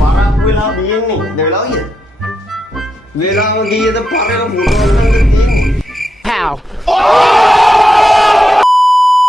පරක් වෙලා තියෙන්නේ. වෙලාව කීයද? වෙලාව කීයද පරේම පුරවන්නද තියෙන්නේ? How?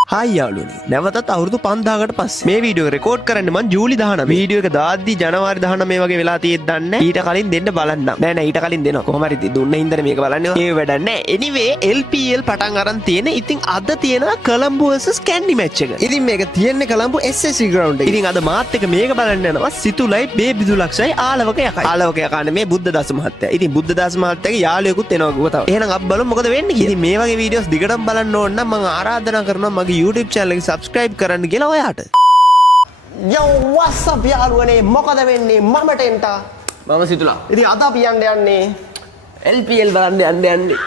හායි යාළුවනේ නැවතත් අවුරුදු 5000කට පස්සේ මේ වීඩියෝ එක රෙකෝඩ් කරන්න මම ජූලි 19 වීඩියෝ එක දාද්දි ජනවාරි 19 මේ වගේ වෙලා තියෙද්ද දන්නේ ඊට කලින් දෙන්න බලන්නම් නෑ ඊට කලින් දෙනවා කොහොම හරි දුන්න හින්දා මේක බලන්නේ ඒ වැඩක් නෑ anyway LPL පටන් අරන් තියෙන ඉතින් අද තියෙනවා කොළඹ vs කැන්ඩි මැච් එක ඉතින් මේක තියෙන්නේ කොළඹ SSC ground එකේ ඉතින් අද මාත් එක මේක බලන්න යනවා සිතුලයි බේබිදු ලක්ෂයි ආලවක යකයි ආලවක යකන්නේ මේ බුද්ධදාස මහත්තයා ඉතින් බුද්ධදාස මහත්තයාගේ යාළුවෙකුත් එනවා ගුව තව එහෙනම් අපි බලමු මොකද වෙන්නේ කියලා ඉතින් මේ වගේ වීඩියෝස් දිගටම බලන්න ඕන නම් මම ආරාධනා කරනවා මගේ YouTube channel එක subscribe කරන්න කියලා ඔයාට. Yo what's up යාළුවනේ මොකද වෙන්නේ මම ටෙන්ටා මම සිතුලා. ඉතින් අද අපි යන්නේ LPL බලන්න යන්නේ.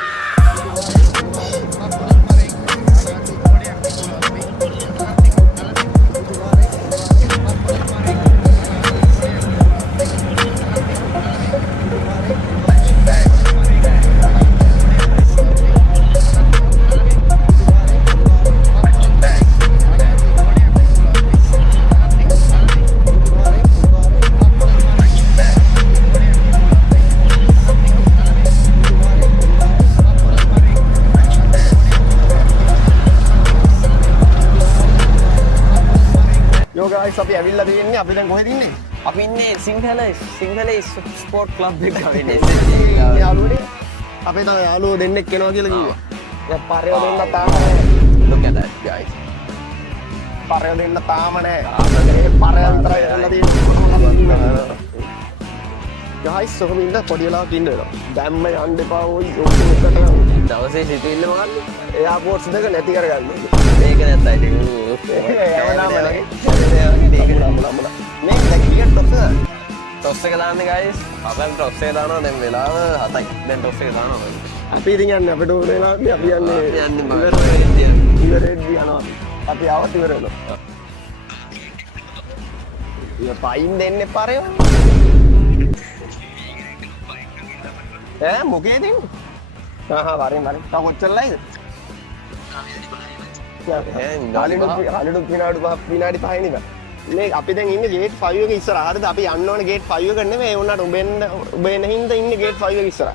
guys අපි ඇවිල්ලා තියෙන්නේ අපි දැන් කොහෙද ඉන්නේ? අපි ඉන්නේ සිංහල ස්පෝර්ට් ක්ලබ් එකක ඉන්නේ. යාළුවනේ අපේ තව යාළුවෝ දෙන්නෙක් එනවා කියලා කිව්වා. දැන් පරයෝ දෙන්න තාම Look at that guys. පරයෝ දෙන්න තාම නෑ. ඒ පරයෝ විතරයි එන්න තියෙන්නේ. guys ඔහොම ඉන්න පොඩි වෙලාවක් ඉන්න වෙනවා. දැම්ම යන්න එපා ඔයි ඔකට යන්න. දවසේ සිතුවිල්ල මොකද්ද? එයාපෝට්ස් දෙක නැති කරගන්න. මේක නැත්තයි ඉතින්. මේ ක්‍රිකට් ටොස් එක දාන්න guys. අපෙන් ටොස් එක දානවා දැන් වෙලාව 7යි. දැන් ටොස් එක දානවා. අපි ඉතින් යන්නේ අපිට ඕන වෙලාවට අපි යන්නේ ඉවරෙද්දී යනවා. අපි ආවත් ඉවර වෙනවා. ඉතින් පයින් දෙන්නේ පරයෝ. මොකේද ඉන්නේ? වරින් තව කොච්චර ලයිද? හලුඩු විනාඩි 5 නේද? මේ අපි දැන් ඉන්නේ ගේට් 5 එක ඉස්සරහ. හරිද? අපි යන්න ඕනේ ගේට් 5 එක නෙමෙයි. ඒ වුණාට ඔබ එන හින්දා ඉන්නේ ගේට් 5 එක ඉස්සරහ.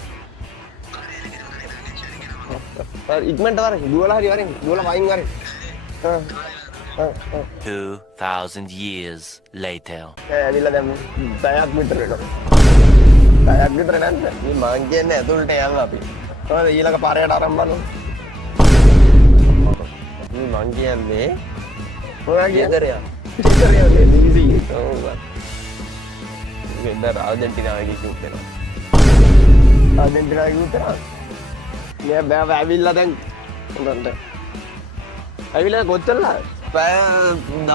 ඉක්මනට වරෙන් දුවලා හරි වරෙන් දුවලා වයින් වරෙන්. 2000 years later. ඇවිල්ලා දැන් පැයක් විතර වෙනවා. පැයක් විතර නැද්ද? මේ මං කියන්නේ ඇතුළට යන්න අපි. කොහොමද ඊළඟ පාරයට අරන් බලමු. මේ මං කියන්නේ මොනවා ගෙදර කියන්නේ? යන්න. ගෙදර යන්නේ ඉසි. ඔව්. ගෙදර ආජන්ටිනාවේ ගිහින් උත්තර. ආජන්ටිනාවේ උත්තර. මේ බෑ ඇවිල්ලා දැන් හොඳට. ඇවිල්ලා කොච්චරලා? පැය 10ක්.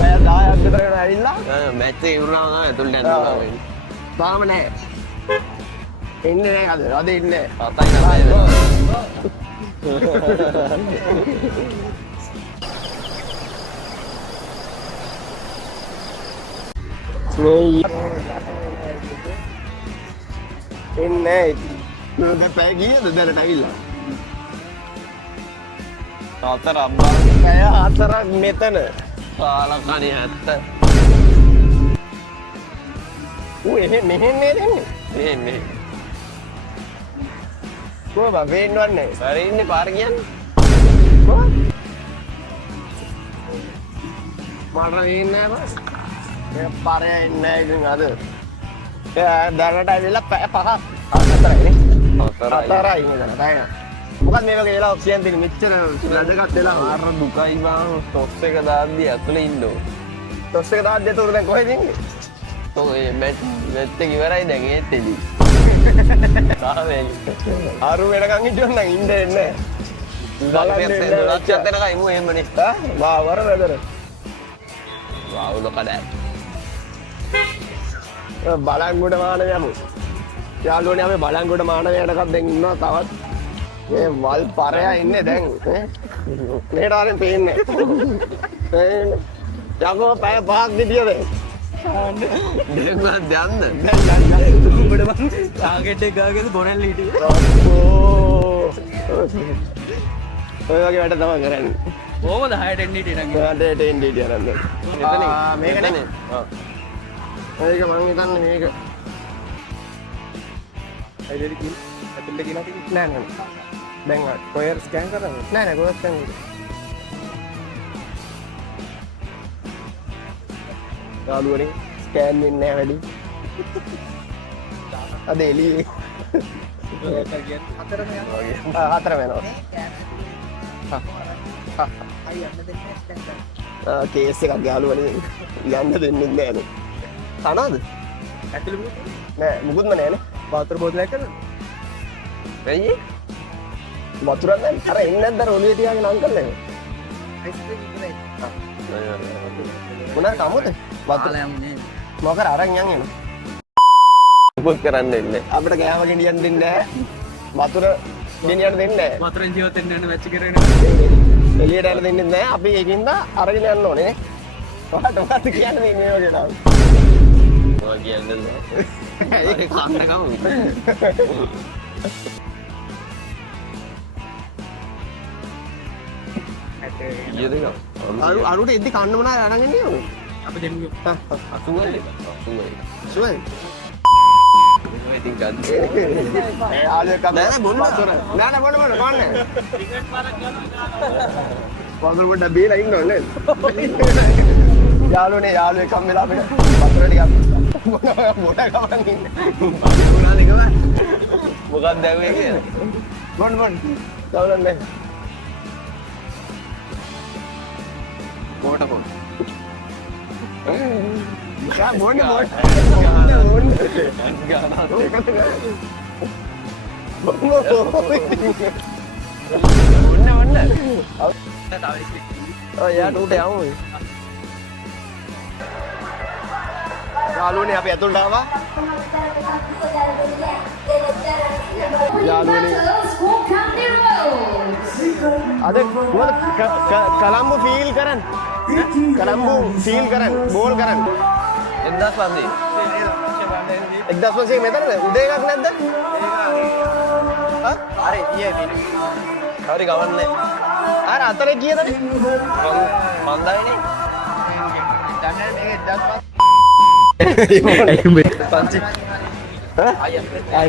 පැය 10ක් විතර වෙනවා ඇවිල්ලා. මැච් එක ඉවරනවා නම් ඇතුළට යන්න ඕනේ. තාම නෑ. එන්නේ නෑ අද ඉන්නේ. 7යි 9යි. එන්නේ නෑ පැය කීයද දැනට ඇවිල්ලා? 4 අම්මා පැය 4ක් මෙතන. කාලකණි 70. මෙහෙන් නේද එන්නේ? මේ කොහොමද වෙන්නවන්නේ? හරි ඉන්නේ පාර කියන්නේ. මට වෙන්නේ නෑ බස්. මේ පාරේ එන්නේ ඉතින් අද. දැනට ඇවිල්ලා පැය 5ක් 4යි නේ. 4යි නේද? දැන්. මොකද මේ වගේ වෙලාවක් කියන්නේ මෙච්චර වැදගත් වෙලා අර දුකයි බාන ටොස් එක දාද්දි ඇතුලේ ඉන්න ඕන. ටොස් එක දාද්දි එතකොට දැන් කොහෙද ඉන්නේ? තෝ මේ මැච් එක ඉවරයි දැන් ඒත් එදි. තාමේ ආරු වෙනකන් හිටියොත් නම් ඉන්නේ නැහැ. බලන්න දෙනකන් ඉමු එහෙමනේ. වා වර වැදර. වවුල කඩයි. බලංගොඩ මානව යමු. යාළුවනේ අපි බලංගොඩ මානව යනකම් දැන් ඉන්නවා තවත්. මේ වල් පරයා ඉන්නේ දැන්. මේට ආරෙන් පේන්නේ. යකෝ පැය 5ක් දිදියද? දැන් මන් යන්න. උඹට මං ටාගට් එක ගාගෙන බොරල් හිටියේ. ඔය වගේ වැඩ තමයි කරන්නේ. කොහොමද 6ට එන්න හිටියේ නංගි? 6ට එන්න හිටියා නේද? මේකනේ මේක මං හිතන්නේ මේක නෑ නෑ දැන් කොහෙද ස්කෑන් කරන්නේ නෑ නෑ කොහෙද ස්කෑන් කරන්නේ යාළුවනේ ස්කෑන් වෙන්නේ නැහැ වැඩි අද එළියේ හතරම යනවා කේස් එකක් යාළුවනේ යන්න දෙන්නේ නැහැ තනවාද ඇතුළේ නෑ මුකුත්ම නෑනේ වතුර බෝතලයක් කරන්න වෙයි වතුරක් නෑ අර එන්නේ නැද්ද අර ඔළුවේ තියාගෙන අංකල් නේ මොනවා කමුද වතුර මොකද අරන් යන් එනවා මොකක් කරන්න ඉන්නේ අපිට ගෑම ගෙනියන්න දෙන්නේ නැහැ වතුර ගෙනියන්න දෙන්නේ නැහැ වතුරෙන් ජීවත් වෙන්න යන මැච් කරගෙන එළියට යන්න දෙන්නේ නැහැ අපි ඒකින්ද අරගෙන යන්න ඕනේ ඔයාලට මොකක්ද කියන්නේ මේ වගේ නම් මොකක් කියන්නේ නැහැ ඒක කන්න කමු ඊයේද අරුට එද්දි කන්න මොනවා අරන් එන්නේ නෝ අපි දෙමු අසුවයි සුවයි ඉතින් ගන්න ආලේ කම නෑ බොන්න වතුර නෑ බොන්න කන්නේ වතුර පොඩ්ඩක් බීලා ඉන්න ඕනේ යාළුවනේ යාළුවෙක් කම් වෙලා අපිට වතුර ටිකක් මොඩ කවන්න ඉන්නේ මොනවාද ඒක මොකක්ද දැව්වේ කියන්නේ බොන්න කවුරුන්නේ කොහොට කොහොට යා බොන්න යාට උට යමු යාළුවනේ අපි ඇතුළට ආවා යාළුවනේ අද මොකද කලම්බෝ ෆීල් කරන් කලම්බෝ ෆීල් කරන් බෝල් කරන් 1500 1500 මෙතනද උදේ එකක් නැද්ද අර ඊයේ දින හරි ගවන්නේ අර අතරේ කීයද මන්දයිනේ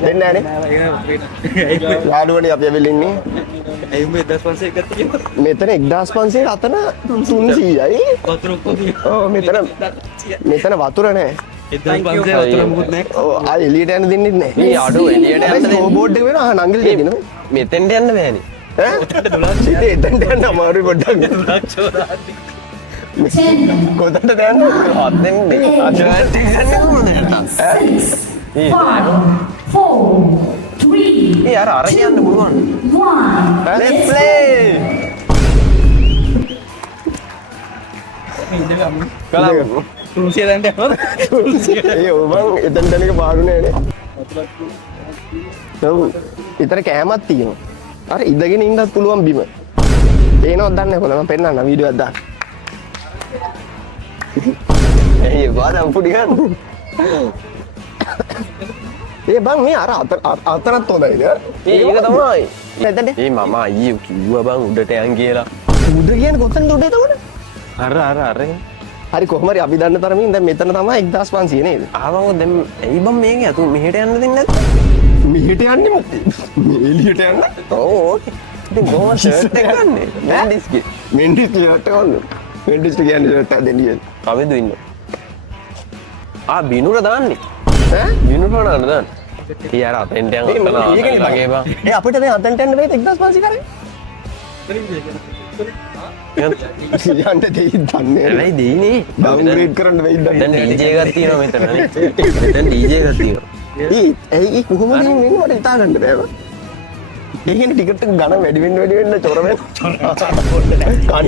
දෙන්නේ නැහනේ යාළුවනේ අපි ඇවිල්ලා ඉන්නේ එයිම 1500 එකක් තියෙනවා මෙතන 1500 අතන 300යි වතුර ඔක්කොම ඔව් මෙතන වතුර නැහැ 1500 වතුර මුකුත් නැහැ ඔව් ආ එළියට යන්න දෙන්නේ නැහැ මේ අඩු එළියට යන්න ස්නෝ බෝඩ් එක වෙනවා නංගිල් දෙන්න මෙතෙන්ට යන්න බෑනේ ඈ ඉතින් එතනට යන්න අමාරුයි පොඩ්ඩක් කොතනද යන්න හදන්නේ අඩ්වැන්ටේජ් එක ඒ අර යන්න පුළුවන් let's play කලම් 300 දැන්ට යනවා ඒ ඔව් මං එතනට යන එක පාරුනේ නේ ඔව් ඊතර කෑමක් තියෙනවා අර ඉඳගෙන ඉන්නත් පුළුවන් බිම පේනවද දන්නේ කොහොමද මම පෙන්නන්න වීඩියෝ එකක් දාන්න ඒ බාලා උපුඩි ගන්න ඒ බං මේ අර අතරත් හොඳයිද ඒක තමයි එතනට ඒ මම අයියෝ කිව්වා බං උඩට යන් කියලා උඩ කියන්නේ කොතනද උඩ එතකොට අර හරි කොහොම හරි අපි දන්න තරමින් දැන් මෙතන තමයි 1500 නේද ආවම දැන් ඇයි බං මේක අතු මෙහෙට යන්න දෙන්නේ නැත්තේ මෙහෙට යන්නේ මොකද මේ එළියට යන්න ඕ ඉතින් කොහොමද ෂර්ට් එක ගන්නෙ මෙන්ඩිස්ගේ මෙන්ඩිස් ෂර්ට් එක මෙන්ඩිස් කියන්නේ ෂර්ට් එක දෙන්නේ කවෙද ඉන්න බිනුර දාන්නේ ඈ බිනුර නේද දාන්න ඒ අර අතෙන්ට යන් අතන වගේ බං ඒ අපිට දැන් අතෙන්ට යන්න බෑද 1500 කරේ යන්න දෙයි දන්නේ හැබැයි දෙයිනේ ඩවුන්ග්‍රේඩ් කරන්න වෙයි දැන් දන්නේ ඩීජේ එකක් තියෙනවා මෙතන නේ දැන් ඩීජේ එකක් තියෙනවා ඒ කොහොමද මේ මට හිතා ගන්න බෑ ඒ කියන්නේ ටිකට් එක ගණන් වැඩි වෙන්න චොර වෙන්න කන්න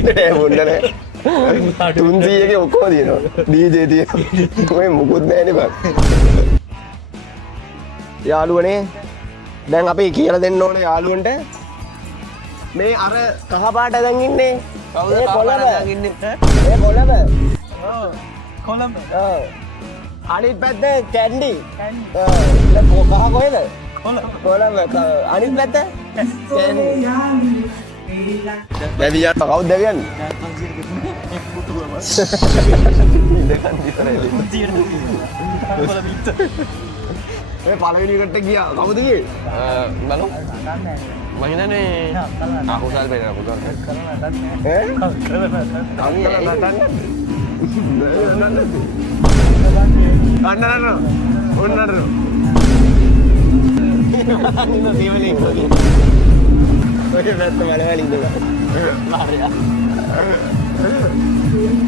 නෑ බොන්න නෑ 300 එකේ ඔක්කොම තියෙනවා ඩීජේ තියෙනවා කොහෙ මුකුත් නෑනේ බං යාළුවනේ දැන් අපි කියලා දෙන්න ඕනේ යාළුවන්ට මේ අර කහ පාට දැන් ඉන්නේ කවුද ඒ කොළඹ පාපා ඉන්නේ ඒ කොළඹ කොළඹ ඔව් අනිත් පැත්තේ කැන්ඩි කහ කොහෙද කොළඹ අනිත් පැත්ත කැන්ඩි දෙවියන් කවුද දෙවියන් ඒ පළවෙනි එකට ගියා. කවුද ගියේ? බලමු. මම හිතන්නේ අකුසල් වෙන අකුසල්. ඈ? අන්නන්න. ඔන්නන්න. ඉන්න දේවලේ ඉන්නේ. ඔය වැත්ත වලවල ඉඳලා. මාරියා.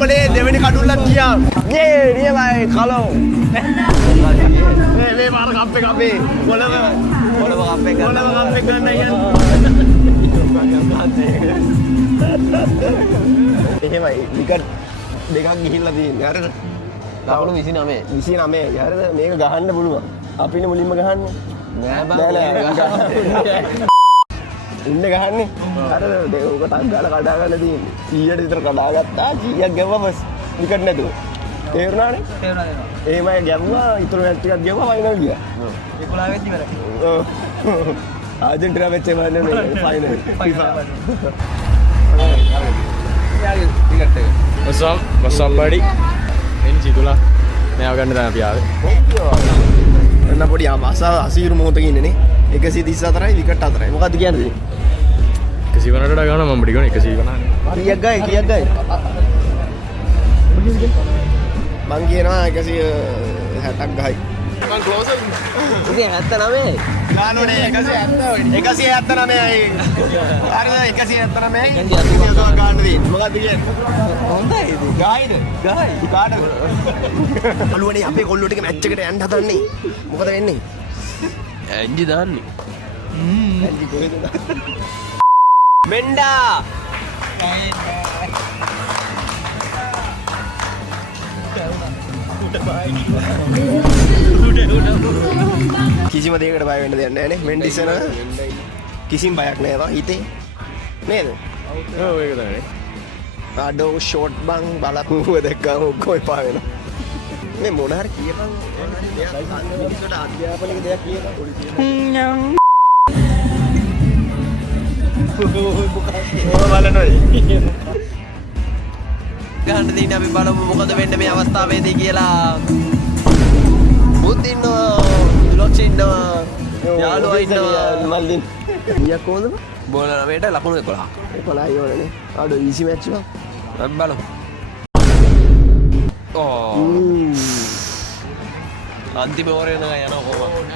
අපේ දෙවෙනි කඩුල්ලක් ගියා. ගේ නියමයි කලෝ. මේ මාර කප් එක අපේ කොළඹ කප් එක ගන්න යන්න. එහෙමයි විකට් දෙකක් ගිහිල්ලා තියෙන්නේ. හරිද? දවුණු 29. 29. හරිද? මේක ගහන්න පුළුවන්. අපිනේ මුලින්ම ගහන්නේ. නෑ බං. ඉන්න ගහන්නේ. හරිද? ඒක තක් ගාලා කඩා ගන්න තියෙන්නේ. 100ට විතර කඩා ගත්තා. 100ක් ගැව්වා බස්. විකට් නැතුව. තේරුණානේ? තේරුණා. එහෙමයි ගැව්වා. ඊටු මැච් ටිකක් ගැව්වා ෆයිනල් ගියා. 11 වෙද්දි ඉවරයි. ඔව්. ආජන්ටිනා මැච් එක වන්නේ මේ ෆයිනල්. FIFA. යාගේ ටිකට් එක. What's up buddy? එන්න සිතුලා මෙයාව ගන්න තමයි අපි ආවේ. එන්න පොඩි අසීරු මොහොතක ඉන්නේ නේ. 134යි විකට් 4යි. මොකද්ද කියන්නේ? 109ට ගාන මම පිටිගන 109. කීයක් ගයි? මං කියනවා 160ක් ගහයි. මං ක්ලෝසර්. ඉතින් 79. ගානෝනේ 179යි. හරිද 179යි. 180ක් ගන්න දෙන්නේ. මොකද්ද කියන්නේ? හොඳයි ඉතින්. ගායිද? ගහයි. කාටද? අලුවනේ අපේ කොල්ලෝ ටික මැච් එකට යන්න හදන්නේ. මොකද වෙන්නේ? ඇන්ජි දාන්නේ. ඇයි කොහෙද? මෙන්ඩා. කිසිම දෙයකට බය වෙන්න දෙයක් නැහැ නේ. මෙන්ඩිසන කිසිම බයක් නැහැ වා හිතේ. නේද? ඔව් ඒක තමයි. ආඩෝ ෂෝට් බං බලපුව දැක්කම ඔක්කොම එපා වෙනවා. මේ මොන හරි කියපන් මොන හරි දෙයක් මිනිස්සුන්ට අධ්‍යාපනික දෙයක් කියපන්. ගහන්න දෙන්න අපි බලමු මොකද වෙන්න මේ අවස්ථාවේදී කියලා. බුද්ධ ඉන්නවා, ලොක්ස් ඉන්නවා, යාළුවා ඉන්නවා. මල්ලින්. ඊයක් කොහොමද? බෝල 9ට ලකුණු 11. 11යි ඕනනේ. ආඩෝ ඊසි මැච් එක. අපි බලමු. ඕ. අන්තිම ඕවරේ නග යනවා කොහොමද?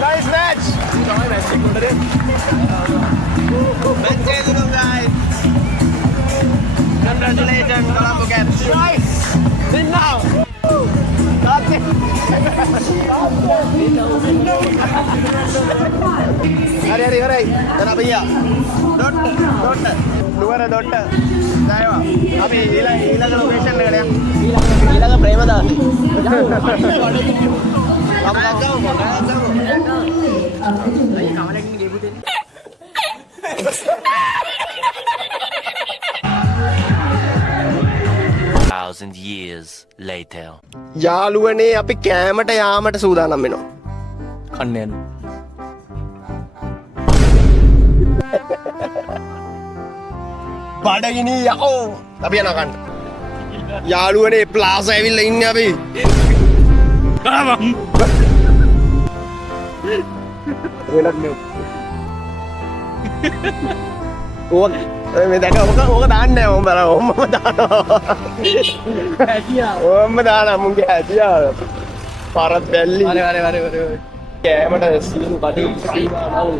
Nice match! Congratulations, Colombo Cats! Nice! Win now! That's it! Hurry! Kenapa iya? Dot! Luar dot! Saya අපි ඊළඟ ලොකේෂන් එකට යමු. ඊළඟ ප්‍රේමදාස. Thousand years later. යාළුවනේ අපි කෑමට යාමට සූදානම් වෙනවා. කන්න යන්න. බඩගිනි යකෝ. අපි යනවා කන්න. යාළුවනේ ප්ලාසා ඇවිල්ලා ඉන්නේ අපි. වෙලක් නෙව. ඕක මේ දැක ඕක දාන්නේ ඕම බල ඕම දානවා. ඕම දානවා මුගේ ඇතියා. පාරත් බැල්ලි. හරි. කෑමට සීනු කඩේ සීවා නෝ.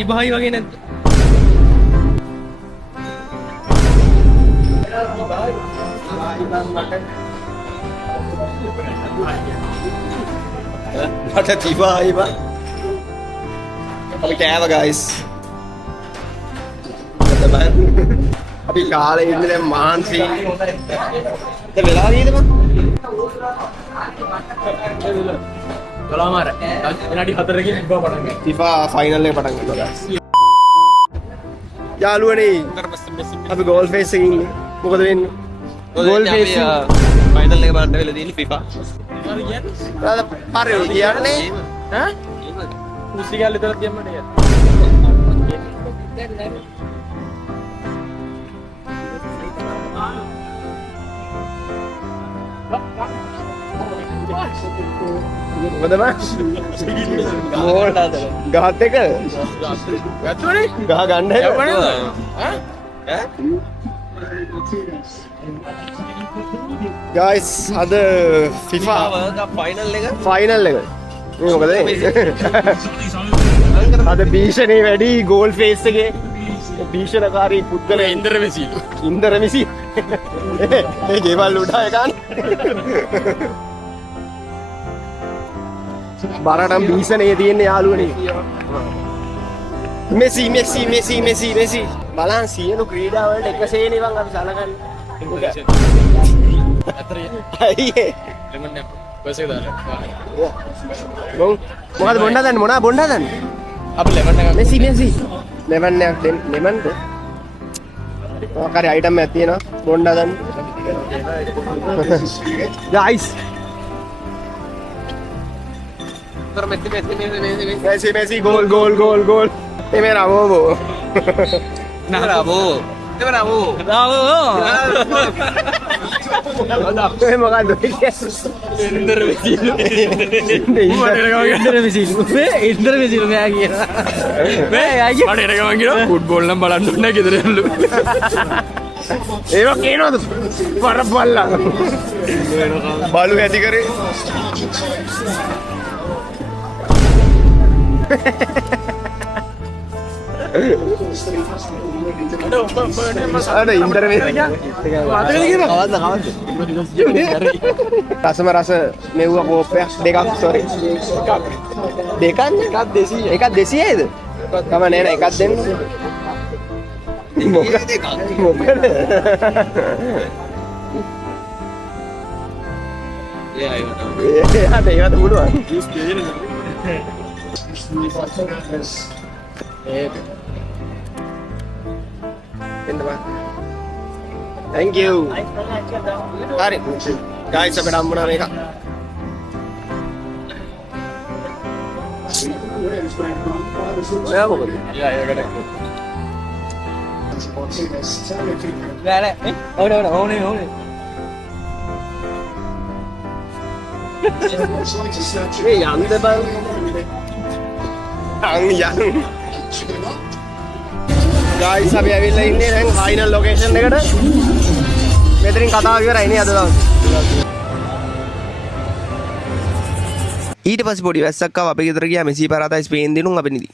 ඉබහයි වගේ නැද්ද? මට තිබායි බං. අපි කෑව guys. අපි කාලේ ඉන්නේ දැන් මහන්සි. දැන් වෙලා නේද බං? ගලාමාර. විනාඩි 4කින් ඉබ්බා පටන් ගත්තා. FIFA ෆයිනල් එක පටන් ගන්නවා guys. යාළුවනේ අපි ගෝල් ෆේස් එකේ ඉන්නේ. මොකද වෙන්නේ? ගෝල් ෆේස් ෆයිනල් එක බලන්න වෙලා තියෙන්නේ FIFA. පරයෝ කියන්නේ ඈ? කුස්සිකල් විතර තියන්න නේ. මොකද මම ගෝල් හදලා. ගහත් එක ගත්තෝනේ? ගහ ගන්න යවන්නේ ඈ ඈ? guys අද FIFA World Cup ෆයිනල් එක ෆයිනල් එක මේ මොකද අද භීෂණේ වැඩි ගෝල් ෆේස් එකේ භීෂණකාරී පුද්ගලයා ඉන්දර මෙසිලු. ඉන්දර මිසි ඒ ගෙවල් උඩා එකන් බරටම් භීෂණේ තියෙන යාළුවනේ මෙසි බලන් සියලු ක්‍රීඩා වලට එකසේ නිවන් අපි සලකන්නේ අයියේ ලෙමන් එක බස් එක දාලා. මොකද බොන්න හදන්නේ මොනවා බොන්න හදන්නේ අපි ලෙමන් එක මෙසි ලෙමන් එකක් දෙන්න ලෙමන්ද මොකක් හරි අයිටම් එකක් තියෙනවා බොන්න හදන්න guys Messi gol ये मेरा वो bravo. Bravo. ये मगा दो ඉන්දර මෙසිලු. ඉන්දර මෙසිලු. ඉන්දර මෙසිලු මෙයා කියනවා. මට එන ගමන් කියනවා ෆුට්බෝල් නම් බලන්න ඕනේ නැහැ ගෙදර යන්නලු. ඒක කියනවද පරපල්ලා බලු ඇති කරේ අර ඉන්දර රසම රස මෙව්ව කෝප්පයක් දෙකක් සොරි දෙකක් 200 එකක් 200යිද තම නෑ නෑ එකක් දෙන්න මොකද ඒකට පුළුවන් Thank you. Hari, guys, sampai nampun mereka. Ya, apa? Ya kadang. Nggak. Udah. yang bang. yang. Guys, අපි ඇවිල්ලා ඉන්නේ දැන් ෆයිනල් ලොකේෂන් එකට. මෙතනින් කතාව ඉවරයි නේ අද දවස්. ඊට පස්සේ පොඩි වැස්සක් ආව අපේ ගෙදර ගියා මෙසි පරාදයි ස්පේන් දිනුම් අපි නිදි